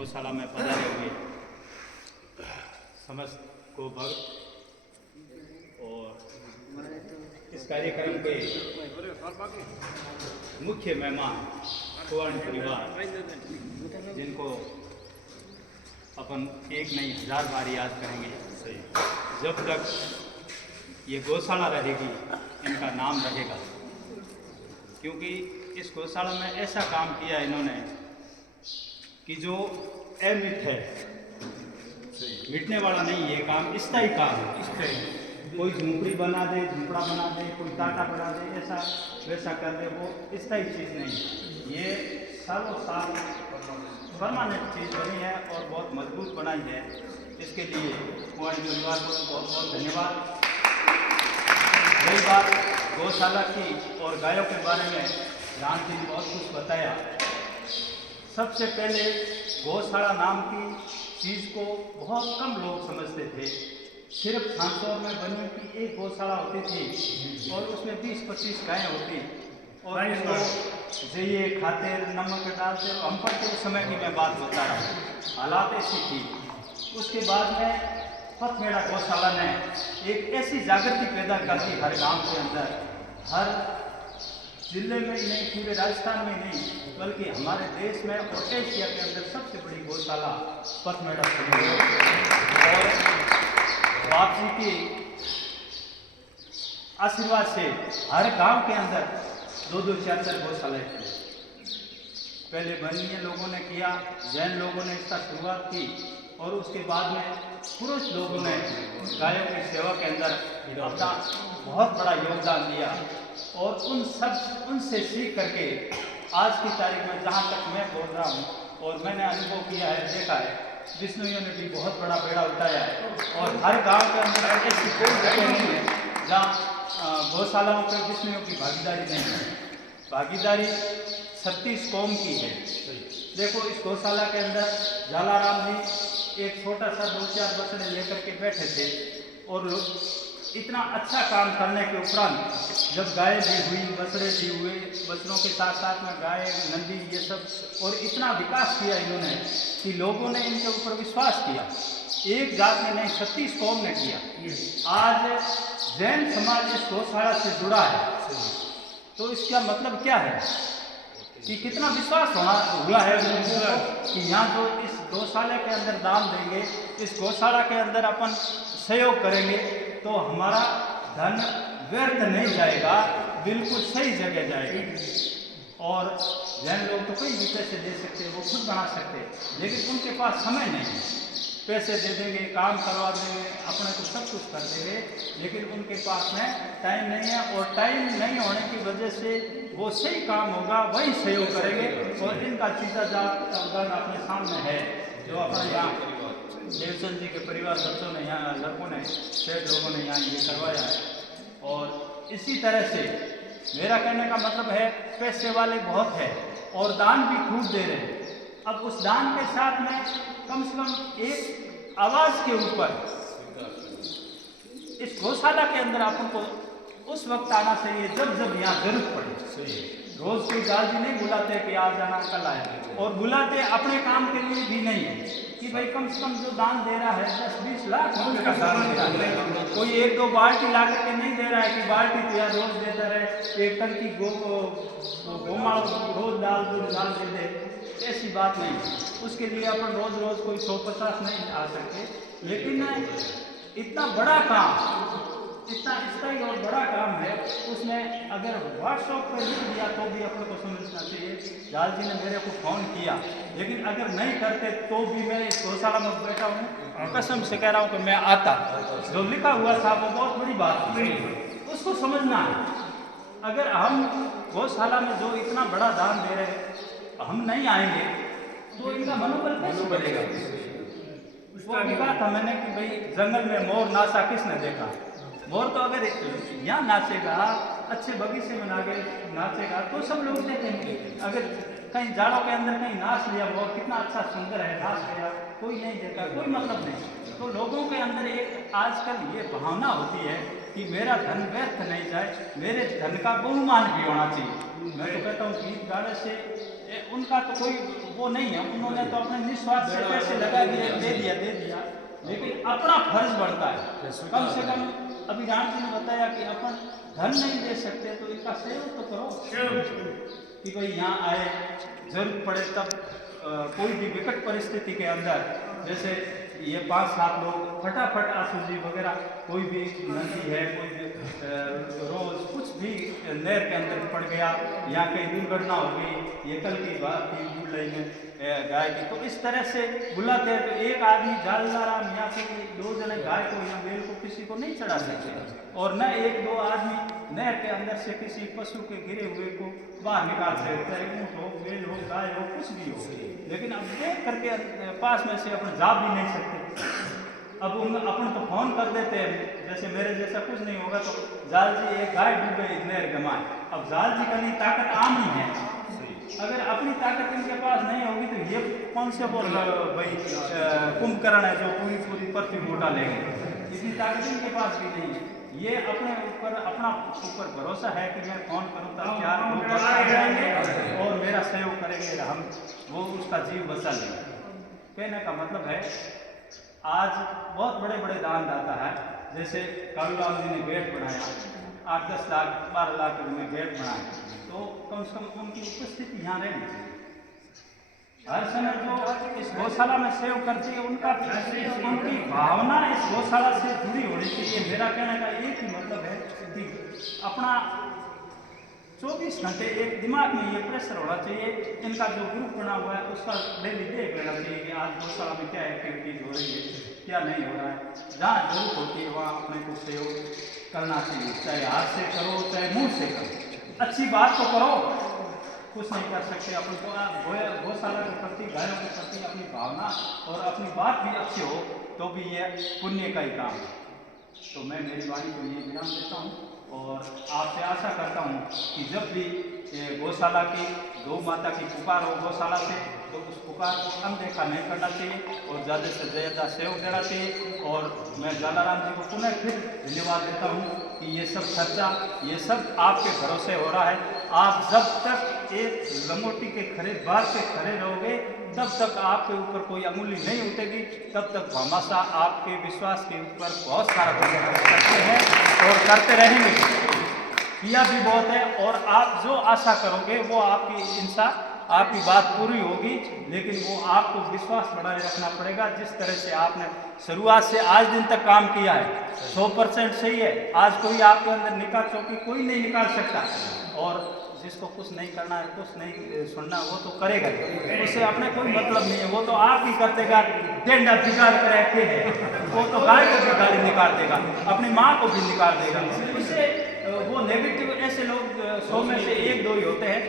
गौशाला में पधारे हुए समस्त को भक्त और इस कार्यक्रम के मुख्य मेहमान कुंवर परिवार, जिनको अपन एक नहीं हजार बार याद करेंगे जब तक ये गौशाला रहेगी, इनका नाम रहेगा। क्योंकि इस गौशाला में ऐसा काम किया इन्होंने कि जो अमिट है, मिटने वाला नहीं, ये काम स्थायी काम है। कोई झूंपड़ी बना दे, झूंपड़ा बना दे, कोई टाटा बना दे, ऐसा वैसा कर दे, वो स्थायी चीज़ नहीं। ये सालों साल परमानेंट चीज़ बनी है और बहुत मजबूत बनाई है। इसके लिए कुंवर परिवार को बहुत बहुत धन्यवाद। रही बात गौशाला की और गायों के बारे में, राम जी ने बहुत कुछ बताया। सबसे पहले गौशाला नाम की चीज़ को बहुत कम लोग समझते थे। सिर्फ सांसौर में बनी की एक गौशाला होती थी और उसमें 20-25 गायें होती और इसको जइए खाते, नमक डालते। हम पर के समय की मैं बात बता रहा हूँ, हालात ऐसी थी। उसके बाद में पथमेड़ा गौशाला ने एक ऐसी जागृति पैदा कर दी हर गांव के अंदर, हर जिले में ही नहीं, पूरे राजस्थान में नहीं, बल्कि हमारे देश में और एशिया के अंदर सबसे बड़ी गौशाला पथमेड़ा खुली है। और बाप जी के आशीर्वाद से हर गांव के अंदर 2-2, 4-4 गौशालाएं थी। पहले बनिए लोगों ने किया, जैन लोगों ने इसका शुरुआत की और उसके बाद में पुरुष लोगों ने गायों की सेवा के अंदर अपना बहुत बड़ा योगदान दिया। और उनसे सीख करके आज की तारीख में जहाँ तक मैं बोल रहा हूँ और मैंने अनुभव किया है, देखा है, विष्णुइयों ने भी बहुत बड़ा बेड़ा उठाया है। और हर गांव के अंदर ऐसी कोई जगह नहीं है जहाँ गौशालाओं पर विष्णुइयों की भागीदारी नहीं है। भागीदारी 36 कौम की है। देखो, इस गौशाला के अंदर झालाराम जी एक छोटा सा 2-4 बछड़े लेकर के बैठे थे और इतना अच्छा काम करने के उपरांत जब गाय भी हुई, बछड़े भी हुए, बछड़ों के साथ साथ में गाय, नंदी, ये सब, और इतना विकास किया इन्होंने कि लोगों ने इनके ऊपर विश्वास किया। एक जात ने नहीं, 36 कौम ने किया। आज जैन समाज इस गौशाला से जुड़ा है, तो इसका मतलब क्या है कि कितना विश्वास हुआ है कि यहाँ जो इस गौशाला के अंदर दान देंगे, इस गौशाला के अंदर अपन सहयोग करेंगे, तो हमारा धन व्यर्थ नहीं जाएगा, बिल्कुल सही जगह जाएगा। और जैन लोग तो कोई भी पैसे दे सकते, वो खुद बना सकते, लेकिन उनके पास समय नहीं। पैसे दे देंगे, काम करवा देंगे, अपने को सब कुछ कर देंगे, लेकिन उनके पास में टाइम नहीं है। और टाइम नहीं होने की वजह से वो सही काम होगा वही सहयोग करेंगे। और इनका सीधा उदाहरण अपने सामने है, जो अपने यहाँ देवचंद जी के परिवार बच्चों ने, यहाँ लड़कों ने, सेठ लोगों ने यहाँ ये करवाया है। और इसी तरह से मेरा कहने का मतलब है, पैसे वाले बहुत है और दान भी खूब दे रहे हैं। अब उस दान के साथ में कम से कम एक आवाज़ के ऊपर इस गौशाला के अंदर अपन को उस वक्त आना चाहिए जब यहाँ जरूरत पड़े। रोज कोई दाल जी नहीं बुलाते कि आज जाना, कल आए, और बुलाते अपने काम के लिए भी नहीं है कि भाई कम से कम जो दान दे रहा है 10-20 लाख रुपए का दान दे रहा है। कोई 1-2 बाल्टी ला करके नहीं दे रहा है कि बाल्टी तो यार रोज देता रहे, एक टन की गोमाल रोज दाल दे दे, ऐसी बात नहीं। उसके लिए अपन रोज कोई 100-50 नहीं आ सकते, लेकिन इतना बड़ा काम, इतना स्थायी और बड़ा काम है, उसमें अगर व्हाट्सएप पर लिख दिया तो भी अपने को समझना चाहिए। लाल जी ने मेरे को फ़ोन किया, लेकिन अगर नहीं करते तो भी मैं इस गौशाला में बैठा हूँ, कसम से कह रहा हूँ कि मैं आता। जो लिखा हुआ था वो बहुत बड़ी बात थी, उसको समझना है। अगर हम गौशाला में जो इतना बड़ा दान दे रहे हैं, हम नहीं आएंगे तो इनका मनोबल कैसे बढ़ेगा। वो लिखा था मैंने कि भाई जंगल में मोर नाचा किसने देखा। मोर तो अगर यहाँ नाचेगा, अच्छे बगीचे में नाचेगा तो सब लोग देखेंगे। अगर कहीं जाड़ों के अंदर कहीं नाच लिया मोर, कितना अच्छा सुंदर है, नाच लिया, कोई नहीं देखा, कोई मतलब नहीं। तो लोगों के अंदर एक आजकल ये भावना होती है कि मेरा धन व्यर्थ नहीं जाए, मेरे धन का बहुमान भी होना चाहिए। मैं तो कहता हूँ गीत गाने से उनका तो कोई वो नहीं है, उन्होंने तो अपने निस्वार्थ से पैसे लगा दिए, दे दिया, लेकिन अपना फर्ज बढ़ता है कम से कम। अभी राम जी ने बताया कि अपन धन नहीं दे सकते तो इनका सहयोग तो करो कि भाई यहाँ आए, जरूरत पड़े तब कोई भी विकट परिस्थिति के अंदर, जैसे ये 5-7 लोग फटाफट आंसू जी वगैरह, कोई भी नदी है, कोई भी रोज कुछ भी नहर के अंदर पड़ गया या कहीं दुर्घटना हो गई, ये कल की बात थी बुलाई में गाय की, तो इस तरह से बुलाते हैं तो एक आदमी जालदाराम या फिर 2 जने गाय को या बैल को किसी को नहीं चढ़ा सकते, और न 1-2 आदमी नहर के अंदर से किसी पशु के गिरे हुए को बाहर निकाल सकते, चाहे ऊँट हो, बैल हो, गाय हो, कुछ भी हो, लेकिन अब देख करके पास में से अपन जा भी नहीं सकते। अब अपन तो फोन कर देते हैं, जैसे मेरे जैसा कुछ नहीं होगा तो जाल जी एक गाय डूब गई नहर के मार, अब जाल जी का नहीं ताकत आम ही है, अगर अपनी ताकत इनके पास नहीं होगी तो ये कौन से बोल भाई कुंभकर्ण है जो पूरी पृथ्वी को डालेंगे, इतनी ताकत इनके पास भी नहीं है। ये अपने ऊपर भरोसा है कि मैं फोन करूँ तब क्या लोग आ जाएंगे और मेरा सहयोग करेंगे, हम वो उसका जीव बचा लेंगे। कहने का मतलब है आज बहुत बड़े बड़े दान दाता है, जैसे कालूराम जी ने गेट बनाया, 8-10 लाख 12 लाख में गेट बनाया, तो कम से कम उनकी उपस्थिति यहाँ रहनी चाहिए। हर समय जो इस गौशाला में सेव करती है उनकी भावना इस गौशाला से जुड़ी होनी चाहिए। मेरा कहने का एक ही मतलब है कि अपना 24 घंटे एक दिमाग में ये प्रेशर होना चाहिए, इनका जो ग्रुप बना हुआ है उसका डेली देख लेना चाहिए कि आज गौशाला में क्या एक्टिविटीज हो रही है, क्या नहीं हो रहा है, जहाँ जरूरत होती है वहाँ अपने को सहयोग करना चाहिए, चाहे हाथ से करो चाहे मुंह से करो, अच्छी बात तो करो, कुछ नहीं कर सकते अपन को गौशाला के प्रति, गायों के प्रति अपनी भावना और अपनी बात भी अच्छी हो तो भी ये पुण्य का ही काम है। तो मैं मेरी वाणी को ये विराम देता हूँ और आपसे आशा करता हूँ कि जब भी गौशाला की गौ माता की पुकार हो गौशाला से, तो उस पुकार को अनदेखा नहीं करना चाहिए और ज़्यादा से ज़्यादा सहयोग देना चाहिए। और मैं जालाराम जी को पुनः फिर धन्यवाद देता हूँ कि ये सब खर्चा, ये सब आपके भरोसे हो रहा है। आप जब तक एक लंगोटी के खरीदार से खड़े रहोगे तब तक आपके ऊपर कोई अंगुली नहीं उठेगी, तब तक हमेशा आपके विश्वास के ऊपर बहुत सारा करते हैं और करते रहेंगे, किया भी बहुत है। और आप जो आशा करोगे वो आपकी बात पूरी होगी, लेकिन वो आपको विश्वास बढ़ाए रखना पड़ेगा। जिस तरह से आपने शुरुआत से आज दिन तक काम किया है 100% सही है। आज कोई आपके अंदर निकाल चौकी कोई नहीं निकाल सकता, और जिसको कुछ नहीं करना है, कुछ नहीं सुनना, वो तो करेगा, उससे अपने कोई मतलब नहीं है, वो तो आप ही कर देगा। डेंडा बिगाड़ कर रखे है, वो तो गाय को भी गाली निकाल देगा, अपनी माँ को भी निकाल देगा। उससे वो नेगेटिव ऐसे लोग 100 में से 1-2 ही होते हैं